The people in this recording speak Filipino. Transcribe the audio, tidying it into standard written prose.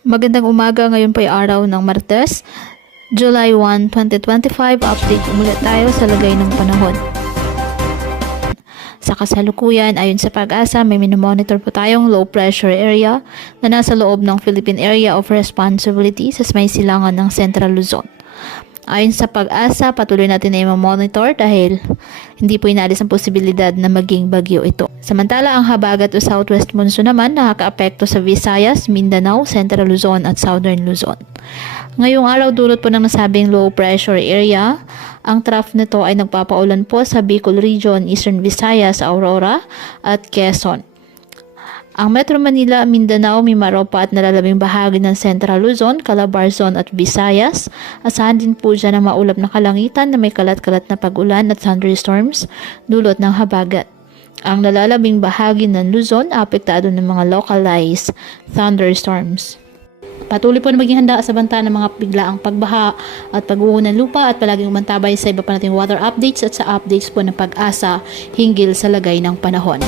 Magandang umaga, ngayon po ay araw ng Martes, July 1, 2025. Update ulit tayo sa lagay ng panahon. Sa kasalukuyan, ayon sa Pag-asa, may minomonitor po tayong low pressure area na nasa loob ng Philippine Area of Responsibility sa may silangan ng Central Luzon. Ayon sa Pag-asa, patuloy natin na i-monitor dahil hindi po inalis ang posibilidad na maging bagyo ito. Samantala, ang habagat o southwest monsoon naman nakakaapekto sa Visayas, Mindanao, Central Luzon at Southern Luzon. Ngayong araw, dulot po ng nasabing low pressure area, ang trough nito ay nagpapaulan po sa Bicol Region, Eastern Visayas, Aurora at Quezon. Ang Metro Manila, Mindanao, Mimaropa at nalalabing bahagi ng Central Luzon, Calabarzon at Visayas. Asahan din po dyan ang maulap na kalangitan na may kalat-kalat na pag-ulan at thunderstorms dulot ng habagat. Ang nalalabing bahagi ng Luzon, apektado ng mga localized thunderstorms. Patuloy po na maging handa sa banta ng mga biglaang pagbaha at pag-uho ng lupa at palaging umantabay sa iba pa nating weather updates at sa updates po ng Pag-asa hinggil sa lagay ng panahon.